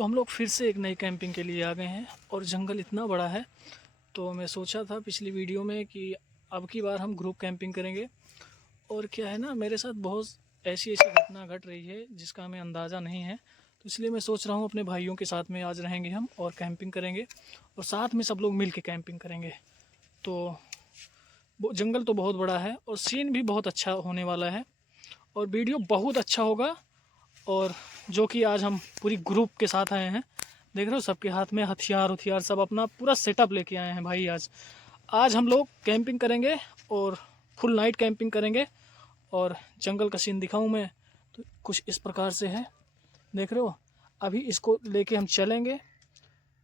तो हम लोग फिर से एक नई कैंपिंग के लिए आ गए हैं और जंगल इतना बड़ा है तो मैं सोचा था पिछली वीडियो में कि अब की बार हम ग्रुप कैंपिंग करेंगे। और क्या है ना, मेरे साथ बहुत ऐसी घटना घट रही है जिसका हमें अंदाज़ा नहीं है, तो इसलिए मैं सोच रहा हूँ अपने भाइयों के साथ में आज रहेंगे हम और कैंपिंग करेंगे और साथ में सब लोग मिल के कैंपिंग करेंगे। तो जंगल तो बहुत बड़ा है और सीन भी बहुत अच्छा होने वाला है और वीडियो बहुत अच्छा होगा। और जो कि आज हम पूरी ग्रुप के साथ आए हैं, देख रहे हो सबके हाथ में हथियार सब अपना पूरा सेटअप लेके आए हैं भाई। आज हम लोग कैंपिंग करेंगे और फुल नाइट कैंपिंग करेंगे और जंगल का सीन दिखाऊं मैं तो कुछ इस प्रकार से है, देख रहे हो। अभी इसको लेके हम चलेंगे,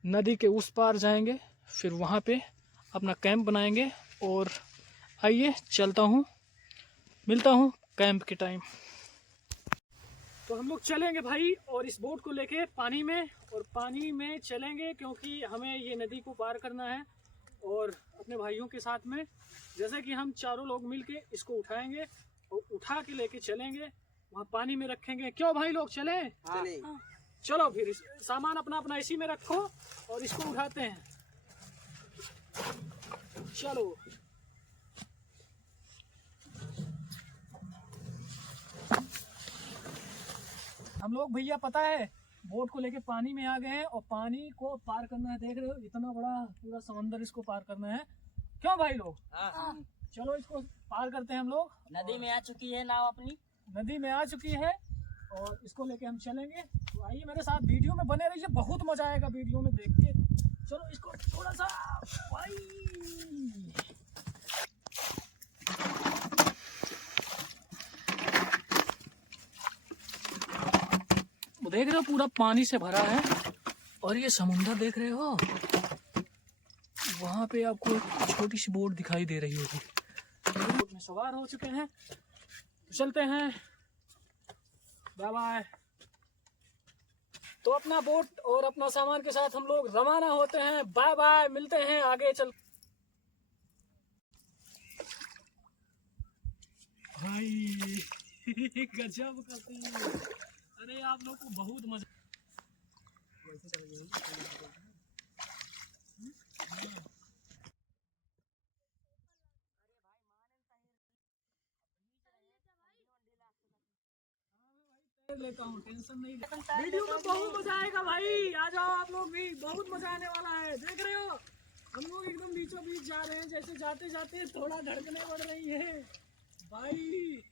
नदी के उस पार जाएंगे, फिर वहाँ पे अपना कैंप बनाएंगे और आइए चलता हूँ, मिलता हूँ कैंप के टाइम। तो हम लोग चलेंगे भाई और इस बोट को लेके पानी में, और पानी में चलेंगे क्योंकि हमें ये नदी को पार करना है और अपने भाइयों के साथ में जैसे कि हम चारों लोग मिलके इसको उठाएंगे और उठा के लेके चलेंगे, वहाँ पानी में रखेंगे। क्यों भाई लोग चले? हाँ। चलो फिर सामान अपना अपना इसी में रखो और इसको उठाते हैं। चलो हम लोग भैया पता है बोट को लेके पानी में आ गए हैं और पानी को पार करना है। देख रहे हो इतना बड़ा पूरा समंदर, इसको पार करना है। क्यों भाई लोग? हाँ। चलो इसको पार करते हैं हम लोग। नदी में आ चुकी है नाव, अपनी नदी में आ चुकी है और इसको लेके हम चलेंगे। तो आइए मेरे साथ वीडियो में बने रहिए, बहुत मजा आएगा वीडियो में देख के। चलो इसको थोड़ा सा भाई, देख रहे हो पूरा पानी से भरा है और ये समुंदर देख रहे हो, वहां पे आपको एक छोटी सी बोट दिखाई दे रही होगी। बोट में सवार हो चुके हैं तो चलते हैं। Bye bye. तो अपना बोट और अपना सामान के साथ हम लोग रवाना होते हैं। बाय बाय, मिलते हैं आगे चल। भाई गजब करते हैं। अरे आप लोग को बहुत मजा। लेता हूँ, टेंशन नहीं। वीडियो में बहुत मजा आएगा भाई, आ जाओ आप लोग भी, बहुत मजा आने वाला है। देख रहे हो हम लोग एकदम बीचों बीच जा रहे हैं, जैसे जाते जाते थोड़ा धड़कने बढ़ रही है भाई।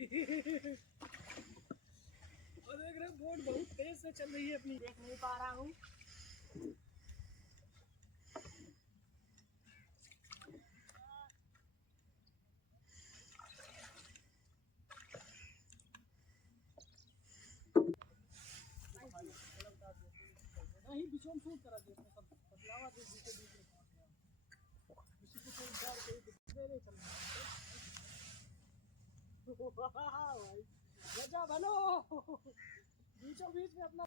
और देख रहे हो बोट बहुत तेज से चल रही है अपनी, देख नहीं पा रहा हूँ। नहीं बीचों में शूट करा दिया सब बदलावा दे बीच में किसी को कोई डर के दे चलना। भाई गजब हेलो, बीचों बीच में अपना।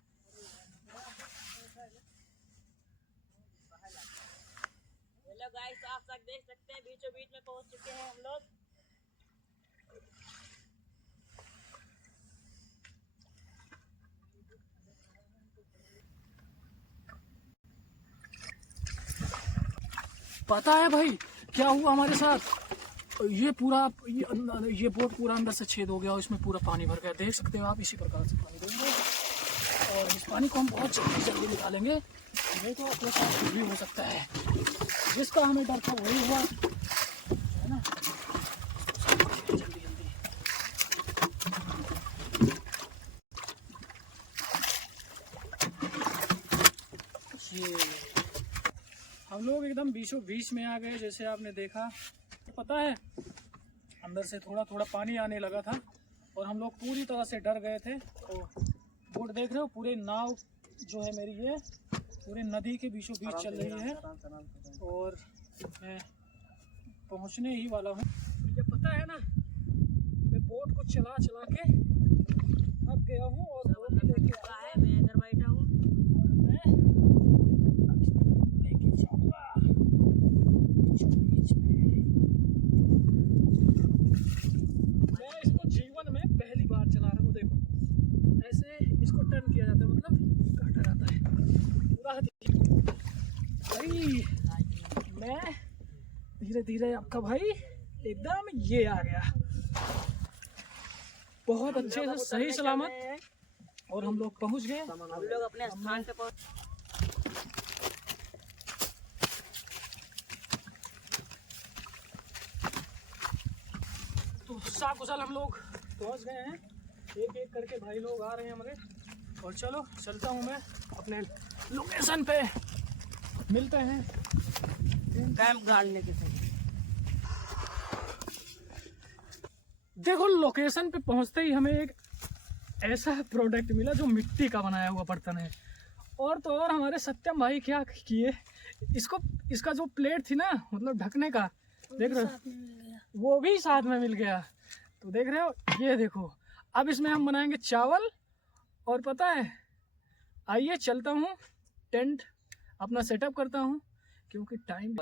हेलो गाइस, आप सब देख सकते हैं बीचों बीच में पहुंच चुके हैं हम लोग। पता है भाई क्या हुआ हमारे साथ? ये पूरा ये बोट पूरा अंदर से छेद हो गया और इसमें पूरा पानी भर गया, देख सकते हो आप। इसी प्रकार से पानी देंगे और इस पानी को हम बहुत जल्दी निकालेंगे, नहीं तो अपने साथ कुछ भी हो सकता है। जिसका हमें डर था वही हुआ है ना। जल्दी ये हम लोग एकदम बीचों बीच में आ गए, जैसे आपने देखा। पता है अंदर से थोड़ा थोड़ा पानी आने लगा था और हम लोग पूरी तरह से डर गए थे। तो बोट देख रहे हो, पूरे नाव जो है मेरी ये पूरे नदी के बीचों बीच चल रही है और मैं पहुंचने ही वाला हूँ। ये पता है ना, मैं बोट को चला चला के थक गया हूँ और बोट लेके आ है, मैं इधर बैठा हूँ और मैं लेके जाऊँगा बीच में। मैं इसको जीवन में पहली बार चला रहा हूँ। देखो ऐसे इसको टर्न किया जाता है, मतलब काटा जाता है। भाई मैं धीरे धीरे आपका भाई एकदम ये आ गया बहुत अच्छे से सही सलामत और हम लोग पहुंच गए। हम लोग अपने स्थान पे पहुंच। तो साकुशल हम लोग पहुंच गए हैं। एक एक करके भाई लोग आ रहे हैं हमारे और चलो चलता हूं मैं अपने लोकेशन पे मिलते हैं कैंप गाड़ने के समय। देखो लोकेशन पे पहुंचते ही हमें एक ऐसा प्रोडक्ट मिला जो मिट्टी का बनाया हुआ बर्तन है। और तो और हमारे सत्यम भाई क्या किए इसका जो प्लेट थी ना मतलब ढकने का देख रहे हो वो भी साथ में मिल गया। तो देख रहे हो ये देखो अब इसमें हम बनाएंगे चावल। और पता है आइए चलता हूँ टेंट अपना सेटअप करता हूँ क्योंकि टाइम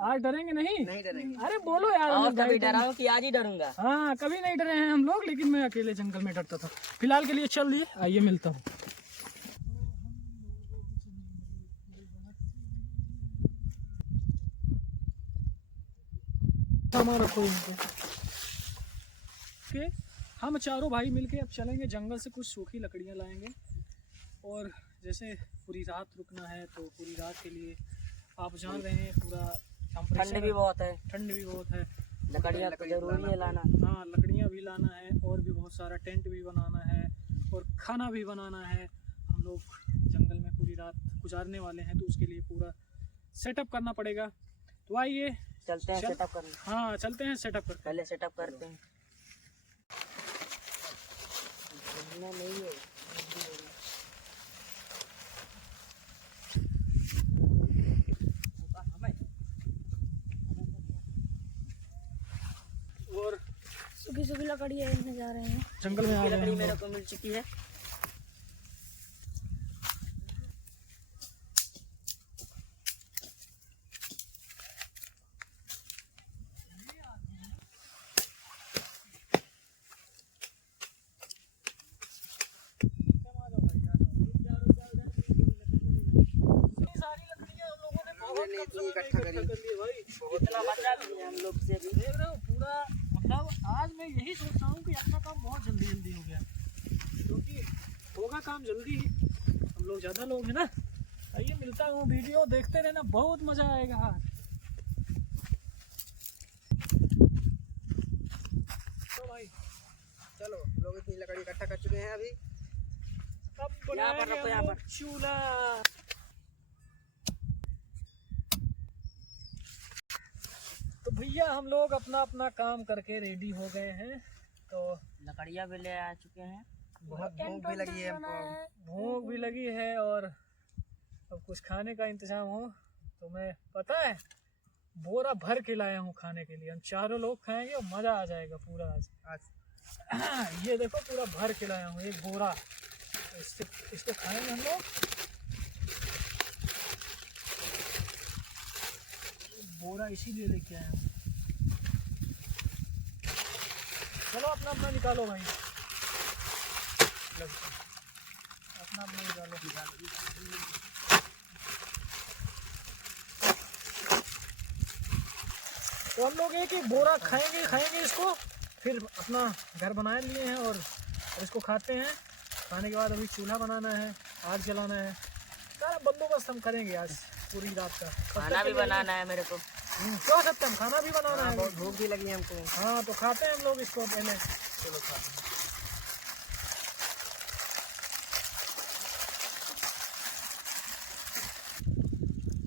आज डरेंगे नहीं डरेंगे। अरे बोलो यार और कभी डरा हूं कि आज ही डरूंगा। हाँ कभी नहीं डरे हैं हम लोग लेकिन मैं अकेले जंगल में डरता था। फिलहाल के लिए चल लिए आइए मिलता हूँ। हमारा कोई के हम चारों भाई मिलके अब चलेंगे जंगल से कुछ सूखी लकड़ियाँ लाएंगे। और जैसे पूरी रात रुकना है तो पूरी रात के लिए आप जान रहे हैं पूरा ठंड भी बहुत है। ठंड भी बहुत है। लकड़ियाँ तो जरूरी है लाना। हाँ लकड़ियाँ भी लाना है और भी बहुत सारा टेंट भी बनाना है और खाना भी बनाना है। हम लोग जंगल में पूरी रात गुजारने वाले हैं तो उसके लिए पूरा सेटअप करना पड़ेगा। तो आइए चलते हैं सेटअप करने। हाँ चलते हैं सेटअप करते पहले सेटअप करते हैं। नहीं है और सूखी सूखी लकड़ी है जा रहे हैं जंगल में आ गए लकड़ी हैं मेरे को मिल चुकी है। इतना बचा भी है हम लोग से भी। देख रहे हो पूरा मतलब आज मैं यही सोच रहा हूँ कि अपना काम बहुत जल्दी जल्दी हो गया क्योंकि होगा काम जल्दी ही। हम लोग ज़्यादा लोग हैं ना। आइए मिलता हूँ वीडियो देखते रहना बहुत मज़ा आएगा आज। तो भाई चलो लोग इतनी लकड़ी इकट्ठा कर चुके हैं अभी। अब यहाँ पर बनाएंगे रखो, हम यहाँ लोग पर। चूल्हा। तो भैया हम लोग अपना अपना काम करके रेडी हो गए हैं। तो लकड़ियाँ भी ले आ चुके हैं। बहुत भूख भी लगी है हमको। भूख भी लगी है और अब कुछ खाने का इंतजाम हो तो मैं पता है बोरा भर के लाया हूँ खाने के लिए। हम चारों लोग खाएंगे और मज़ा आ जाएगा पूरा आज। ये देखो पूरा भर के लाया हूँ एक बोरा। इसको खाएंगे हम लोग। बोरा इसीलिए लेके आया हूँ। चलो अपना अपना निकालो भाई अपना अपना निकालो। तो हम लोग एक एक बोरा खाएंगे इसको फिर अपना घर बना लिए हैं और इसको खाते हैं। खाने के बाद अभी चूल्हा बनाना है आग जलाना है सारा बंदोबस्त हम करेंगे आज पूरी रात का। खाना भी बनाना है मेरे को। क्या सकते हम खाना भी बनाना है। बहुत भूख भी लगी है हमको। हाँ तो खाते हैं हम लोग इसको पहले। चलो खाते हैं।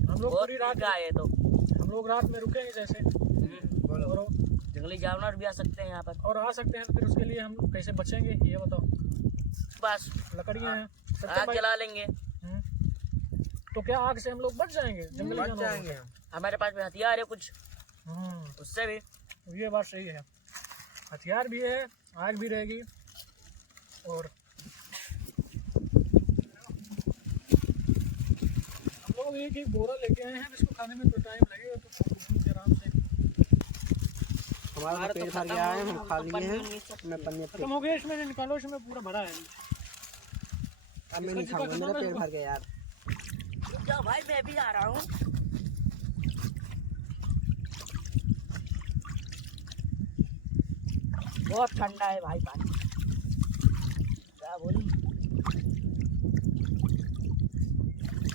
हम लोग पूरी रात आए तो हम लोग रात में रुकेंगे जैसे और जंगली जानवर भी आ सकते हैं यहाँ पर। और आ सकते हैं तो फिर उसके लिए हम कैसे बचेंगे ये बताओ। बस लकड़ियाँ हैं आग जला लेंगे। तो क्या आग से हम लोग बच जाएंगे जंगली बच जानवरों जाएंगे हम। हमारे पास भी हथियार है कुछ से? उससे भी। ये बात सही है हथियार भी है आग भी रहेगी। और हम लोग एक एक बोरा लेके आए हैं इसको खाने में तो टाइम लगेगा तो आराम से। हमारा पेट भर गया है हम खा लिए हैं। मैं पन्नी खत्म हो गया इसमें से निकालो इसमें पूरा भरा है। अब मैं नहीं खाऊंगा मेरा पेट भर गया यार। जाओ भाई, मैं भी आ रहा हूँ। बहुत ठंडा है भाई पानी, क्या बोलूं।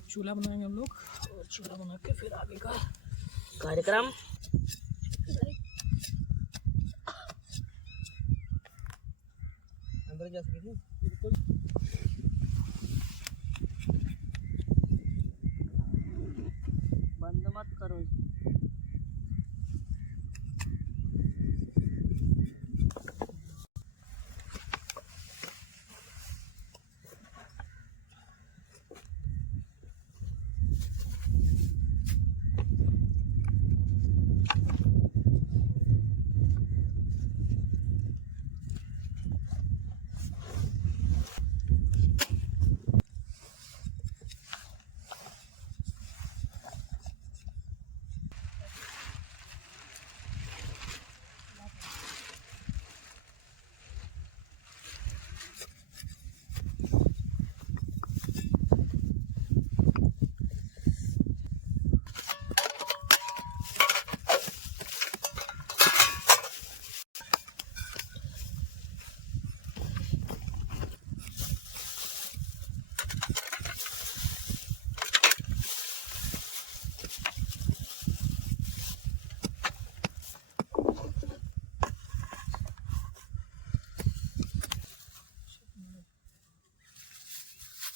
चूल्हा बनाएंगे हम लोग और चूल्हा बना के फिर आगे का कार्यक्रम। अंदर जा सके बिल्कुल। बंद मत करो।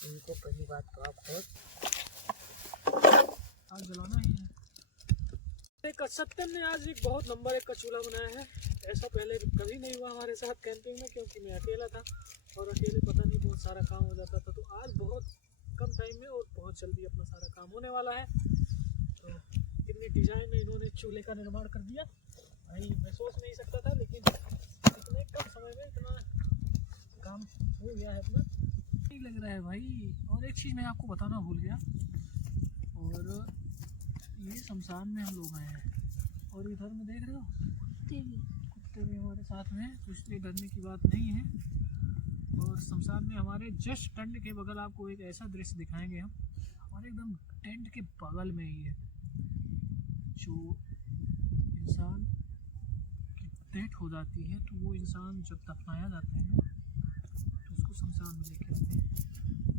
इनको पहली बात तो आप खुद आग जलाना ही है। सत्यम ने आज एक बहुत नंबर 1 का चूल्हा बनाया है। ऐसा पहले कभी नहीं हुआ हमारे साथ कैंपिंग में, क्योंकि मैं अकेला था और अकेले पता नहीं बहुत सारा काम हो जाता था। तो आज बहुत कम टाइम में और बहुत जल्दी अपना सारा काम होने वाला है। तो कितनी डिजाइन में इन्होंने चूल्हे का निर्माण कर दिया भाई, मैं सोच नहीं सकता था, लेकिन इतने कम समय में इतना काम हो गया है अपना, ठीक लग रहा है भाई। और एक चीज़ मैं आपको बताना भूल गया, और ये शमशान में हम लोग आए हैं और इधर में देख रहे हो कुत्ते भी हमारे साथ में हैं, तो इसलिए डरने की बात नहीं है। और शमशान में हमारे जस्ट टेंट के बगल आपको एक ऐसा दृश्य दिखाएंगे हम, और एकदम टेंट के बगल में ही है जो इंसान की डेथ हो जाती है, तो वो इंसान जब दफनाया जाता है ना तो उसको शमशान में लेके आते हैं।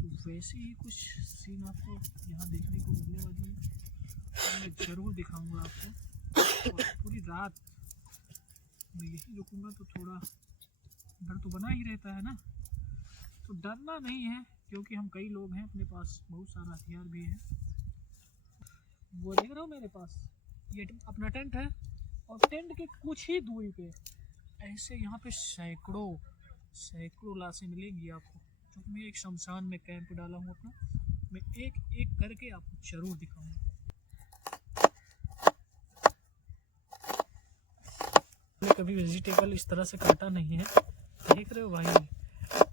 तो वैसे ही कुछ सीन आपको यहाँ देखने को मिलने वाली है, मैं ज़रूर दिखाऊंगा आपको। और पूरी रात मैं यही रुकूंगा तो थोड़ा डर तो बना ही रहता है ना, तो डरना नहीं है क्योंकि हम कई लोग हैं, अपने पास बहुत सारा हथियार भी है। वो देख रहे हो मेरे पास ये अपना टेंट है, और टेंट के कुछ ही दूरी पे ऐसे यहाँ पे सैकड़ों लाशें मिलेंगी आपको, क्योंकि मैं एक शमशान में कैंप डाला हूँ अपना। मैं एक एक करके आपको जरूर दिखाऊंगा। कभी वेजिटेबल इस तरह से काटा नहीं है, देख रहे हो भाई।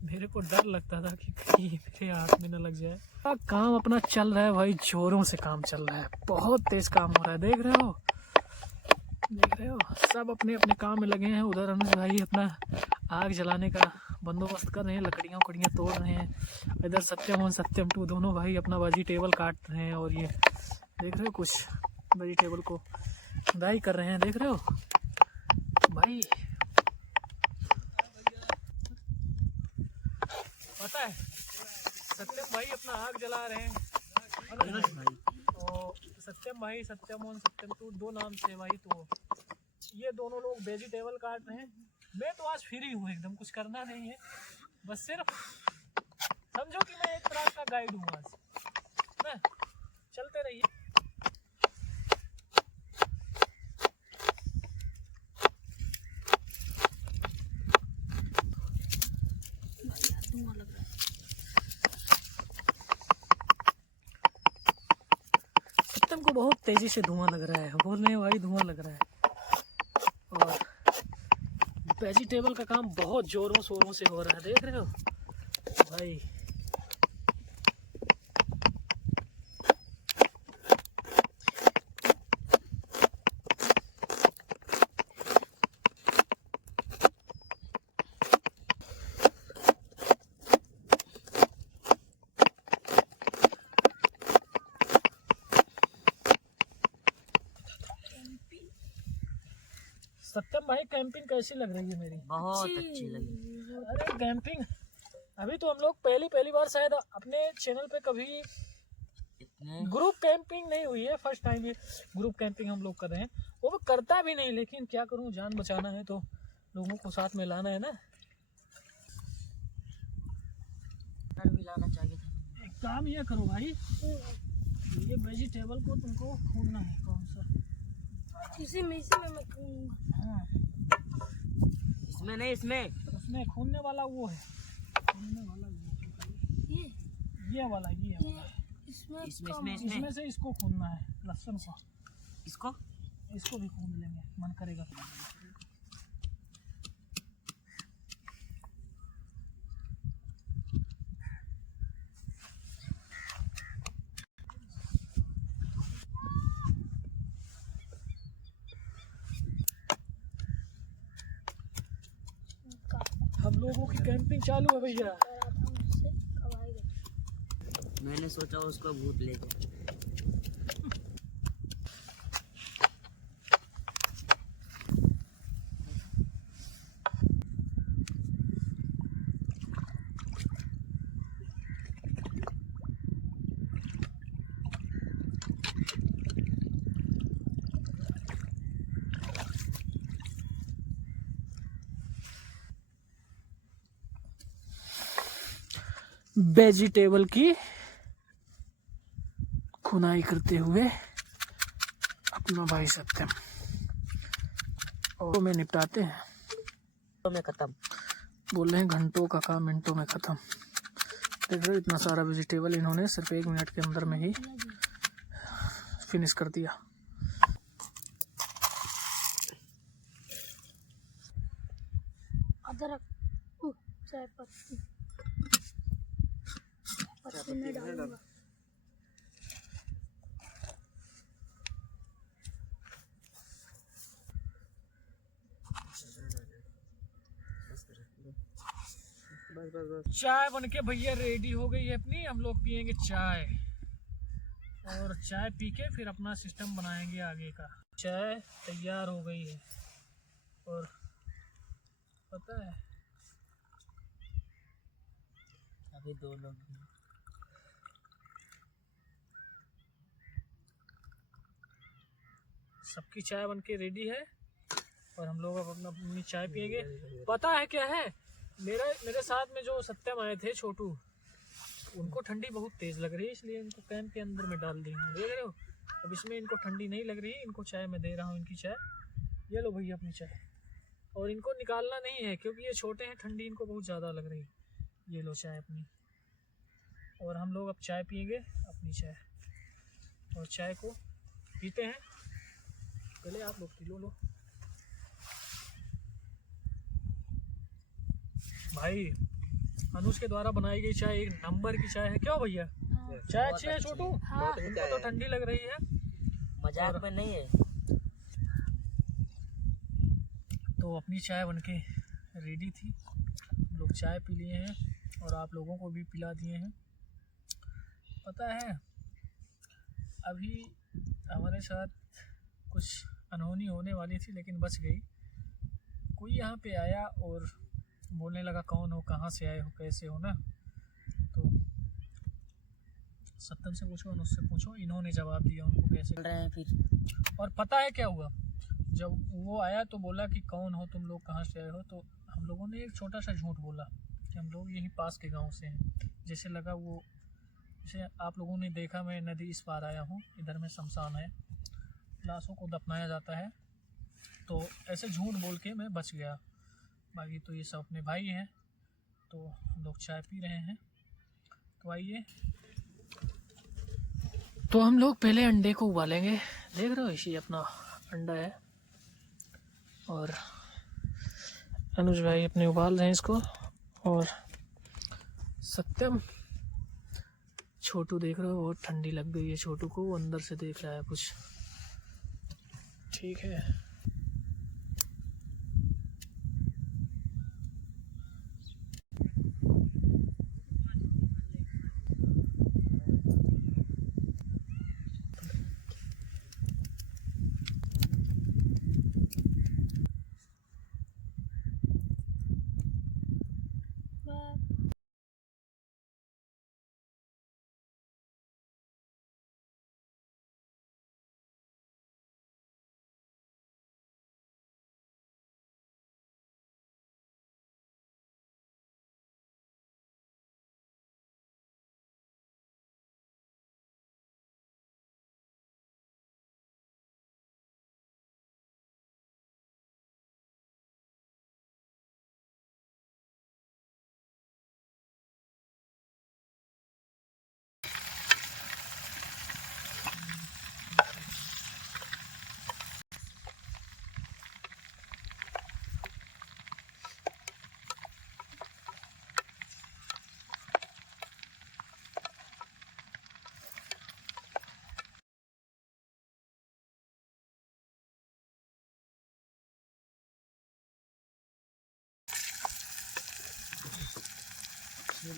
मेरे को डर लगता था कि कहीं मेरे हाथ में न लग जाए। काम अपना चल रहा है भाई, जोरों से काम चल रहा है, बहुत तेज काम हो रहा है। देख रहे हो सब अपने अपने काम में लगे हैं। उधर अनुज भाई अपना आग जलाने का बंदोबस्त कर रहे हैं, लकड़ियाँ तोड़ रहे हैं। इधर सत्यम और सत्यम 2 दोनों भाई अपना वेजिटेबल काट रहे हैं, और ये देख रहे हो कुछ वेजिटेबल को खुदाई कर रहे हैं, देख रहे हो भाई। पता है सत्यम भाई अपना आग जला रहे हैं, तो सत्यम भाई, सत्यम और सत्यम 2 नाम से भाई। तो ये दोनों लोग वेजिटेबल काट रहे हैं। मैं तो आज फ्री हूँ एकदम, कुछ करना नहीं है, बस सिर्फ समझो कि मैं एक तरह का गाइड हूँ आज ना। चलते रहिए। सत्यम को बहुत तेजी से धुआं लग रहा है, बोल रहे हैं भाई धुआं लग रहा है। और वेजिटेबल का काम बहुत जोरों शोरों से हो रहा है, देख रहे हो भाई। सत्यम भाई कैंपिंग कैसी लग रही है मेरी? बहुत अच्छी लगी। अरे कैंपिंग अभी तो हम लोग पहली बार शायद अपने चैनल पे कभी इतने ग्रुप कैंपिंग नहीं हुई है। फर्स्ट टाइम ये ग्रुप कैंपिंग हम लोग कर रहे हैं। वो मैं करता भी नहीं, लेकिन क्या करूं, जान बचाना है तो लोगों को साथ में लाना है ना। डर भी लाना चाहिए था। एक काम ये करो भाई, ये वेजिटेबल को तुमको खोलना है। कौन सा? इसी में मैं खाऊंगा। हाँ, इसमें नहीं, इसमें उसमें खूनने वाला वो है, खूनने वाला ये ये वाला इसमें इसमें इसमें से इसको खूनना है, लहसुन को। इसको इसको भी खून लेंगे, मन करेगा तो। हम लोगों की कैंपिंग चालू है भैया। मैंने सोचा उसको भूत ले जाए। वेजिटेबल की खुनाई करते हुए अपना भाई सत्यम, और में निपटाते हैं। तो मैं खत्म। बोल रहे हैं घंटों का काम मिनटों में खत्म। देख रहे हो इतना सारा वेजिटेबल इन्होंने सिर्फ 1 मिनट के अंदर में ही फिनिश कर दिया। अदरक, चाय पत्ती में डालूंगा। चाय बन के भैया रेडी हो गई है अपनी। हम लोग पियेंगे चाय, और चाय पी के फिर अपना सिस्टम बनाएंगे आगे का। चाय तैयार हो गई है, और पता है अभी 2 लोग हैं। सबकी चाय बन के रेडी है, और हम लोग अब अपनी चाय पियेंगे। पता है क्या है, मेरे साथ में जो सत्यम आए थे, छोटू, उनको ठंडी बहुत तेज़ लग रही है, इसलिए इनको कैंप के अंदर में डाल दी। देख रहे हो, अब इसमें इनको ठंडी नहीं लग रही, इनको चाय मैं दे रहा हूँ। इनकी चाय ये लो भैया, अपनी चाय। और इनको निकालना नहीं है क्योंकि ये छोटे हैं, ठंडी इनको बहुत ज़्यादा लग रही है। ये लो चाय अपनी, और हम लोग अब चाय पियेंगे अपनी चाय, और चाय को पीते हैं। पहले आप लोग पी लो। भाई अनुज के द्वारा बनाई गई चाय 1 नंबर की चाय है। क्यों भैया, चाय अच्छी है छोटू? हाँ। इनको तो ठंडी लग रही है, मजाक में नहीं है। तो अपनी चाय बनके रेडी थी। हम लोग चाय पी लिए हैं, और आप लोगों को भी पिला दिए हैं। पता है अभी हमारे साथ कुछ अनहोनी होने वाली थी, लेकिन बच गई। कोई यहाँ पे आया और बोलने लगा कौन हो, कहाँ से आए हो, कैसे हो ना। तो सत्यम से पूछो, अनुज से पूछो, इन्होंने जवाब दिया उनको कैसे चल रहे हैं फिर। और पता है क्या हुआ, जब वो आया तो बोला कि कौन हो तुम लोग, कहाँ से आए हो। तो हम लोगों ने एक छोटा सा झूठ बोला कि हम लोग यहीं पास के गांव से हैं। जैसे लगा वो, जैसे आप लोगों ने देखा मैं नदी इस पार आया हूँ, इधर में शमशान है, लाशों को दफनाया जाता है। तो ऐसे झूठ बोल के मैं बच गया। बाकी तो ये सब अपने भाई हैं। तो हम लोग चाय पी रहे हैं, तो आइए। तो हम लोग पहले अंडे को उबालेंगे। देख रहे हो, इसी अपना अंडा है, और अनुज भाई अपने उबाल रहे हैं इसको। और सत्यम, छोटू देख रहे हो, बहुत ठंडी लग गई है छोटू को, वो अंदर से देख रहा है कुछ। ठीक है, तो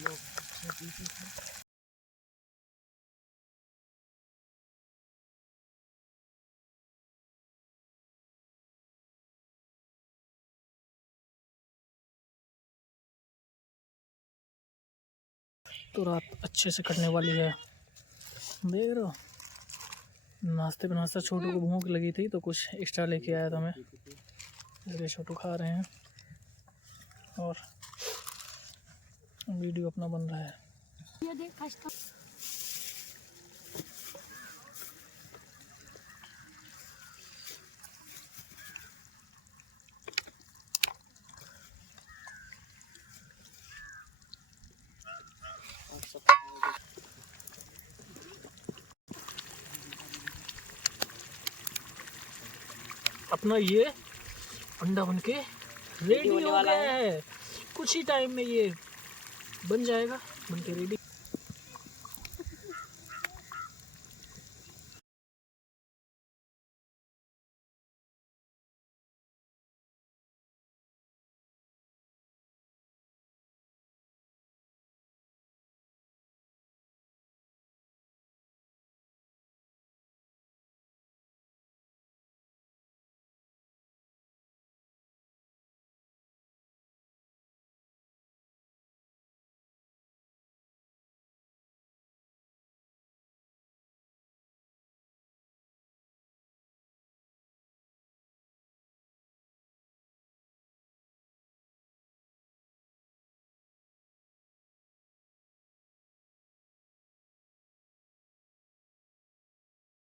रात अच्छे से कटने वाली है, देख रहे हो। नाश्ते पे नाश्ता छोटू को भूख लगी थी तो कुछ एक्स्ट्रा लेके आया था मैं। मेरे छोटू खा रहे हैं और वीडियो अपना बन रहा है। ये देख खस्ता अपना ये अंडा बन के रेडी हो गया है। कुछ ही टाइम में ये बन जाएगा, बन के रेडी।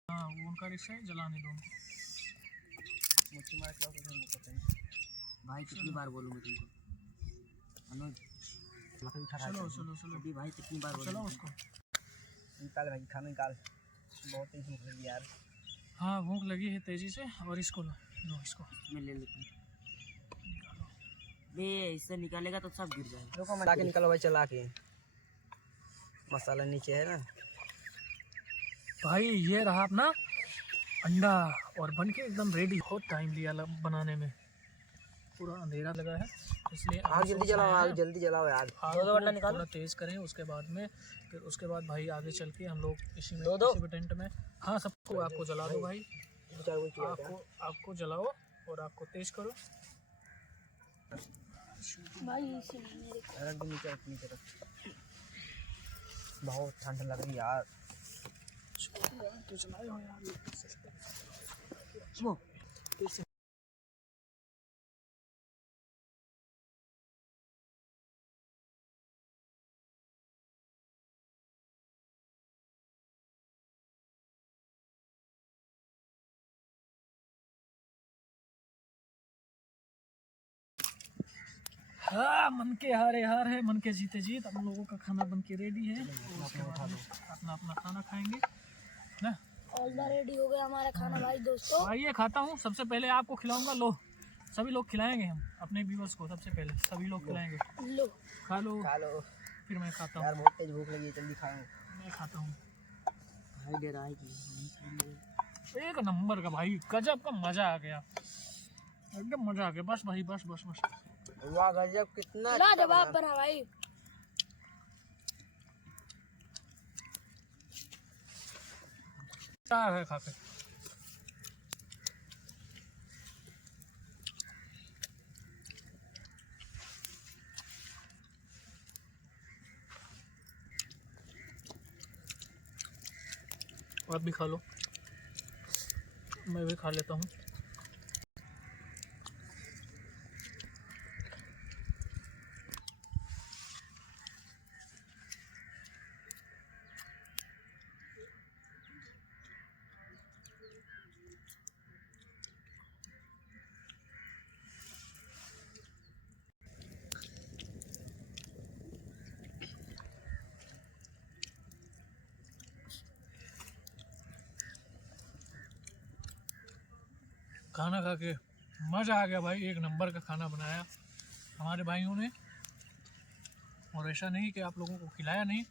हाँ, वो उनका रिक्शा है, जलाने दो। भाई कितनी बार बोलूँ मैं तुमको, अनुज लकड़ी उठा चलो चलो चलो अभी भाई कितनी बार चलो बोलूँ। उसको। निकाल भाई खाना निकाल, बहुत तेज भूख लगी यार। हाँ भूख लगी है तेजी से। और इसको लो, लो इसको मैं ले लेती हूँ। निकालो। बे इससे निकालेगा तो सब गिर जाएगा। रुको मैं लाके निकालो भाई, चला के मसाला नीचे है ना। भाई ये रहा अपना अंडा और बन के एकदम रेडी। बहुत टाइम लिया बनाने में, पूरा अंधेरा लगा है इसलिए आग जल्दी जलाओ, आग जल्दी जलाओ यार। आग को थोड़ा तेज करें। उसके बाद में फिर उसके बाद भाई आगे चल के हम लोग इसी में इसी भी टेंट में। हाँ सबको आग को जला दो भाई, आग को जलाओ और आग को तेज करो। भाई इसे मेरे को रख दो नीचे, अपनी तरफ। बहुत ठंड लग रही यार। तो जलाए हो यार। हाँ मन के हारे हार है, मन के जीते जीत। हम लोगों का खाना बन के रेडी है और उसके बाद में अपना अपना खाना खाएंगे ना। ऑलरेडी हो गया हमारा खाना भाई दोस्तों। आइए खाता हूँ, सबसे पहले आपको खिलाऊंगा। लो सभी लोग खिलाएंगे हम अपने व्यूअर्स को, सबसे पहले सभी लोग खिलाएंगे। लो खा लो खा लो फिर मैं खाता हूँ। यार, बहुत तेज भूख लगी है, जल्दी खाओ। मैं खाता हूँ। भाई दे रहा है कि एक नंबर का भाई, गजब का मजा आ गया, एकदम मजा आ गया। बस भाई बस बस बस। वाह गजब, कितना लाजवाब बना भाई। क्या है खा के। आप भी खा लो, मैं भी खा लेता हूँ। खाना खा के मज़ा आ गया भाई, एक नंबर का खाना बनाया हमारे भाइयों ने। और ऐसा नहीं कि आप लोगों को खिलाया नहीं,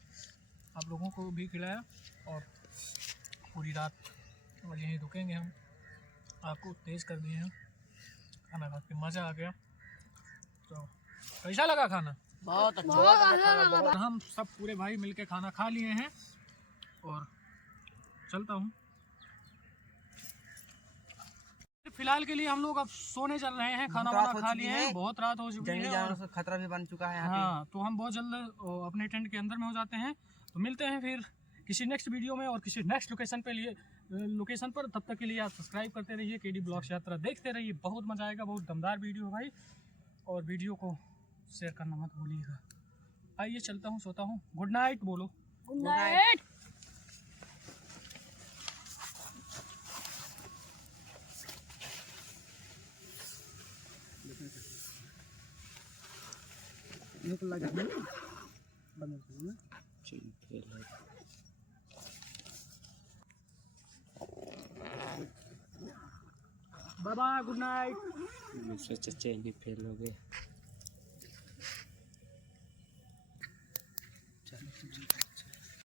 आप लोगों को भी खिलाया। और पूरी रात और यहीं रुकेंगे हम, आपको तेज़ कर दिए हैं। खाना खा के मज़ा आ गया। तो कैसा लगा खाना? बहुत अच्छा और हम सब पूरे भाई मिलके खाना खा लिए हैं और चलता हूँ। फिलहाल के लिए हम लोग अब सोने चल रहे हैं, खाना वाना खा लिए हैं, बहुत रात हो चुकी जंगली है जानवरों और से खतरा भी बन चुका है यहाँ हाँ, तो हम बहुत जल्द अपने टेंट के अंदर में हो जाते हैं। तो मिलते हैं फिर किसी नेक्स्ट वीडियो में और किसी नेक्स्ट लोकेशन पर। तब तक के लिए आप सब्सक्राइब करते रहिए, केडी ब्लॉग्स यात्रा देखते रहिए, बहुत मजा आएगा, बहुत दमदार वीडियो है भाई। और वीडियो को शेयर करना मत भूलिएगा। आइए चलता हूँ, सोता हूँ। गुड नाइट बोलो। Good night. Bye bye, good night. मुझसे चेन ही फेल हो गए।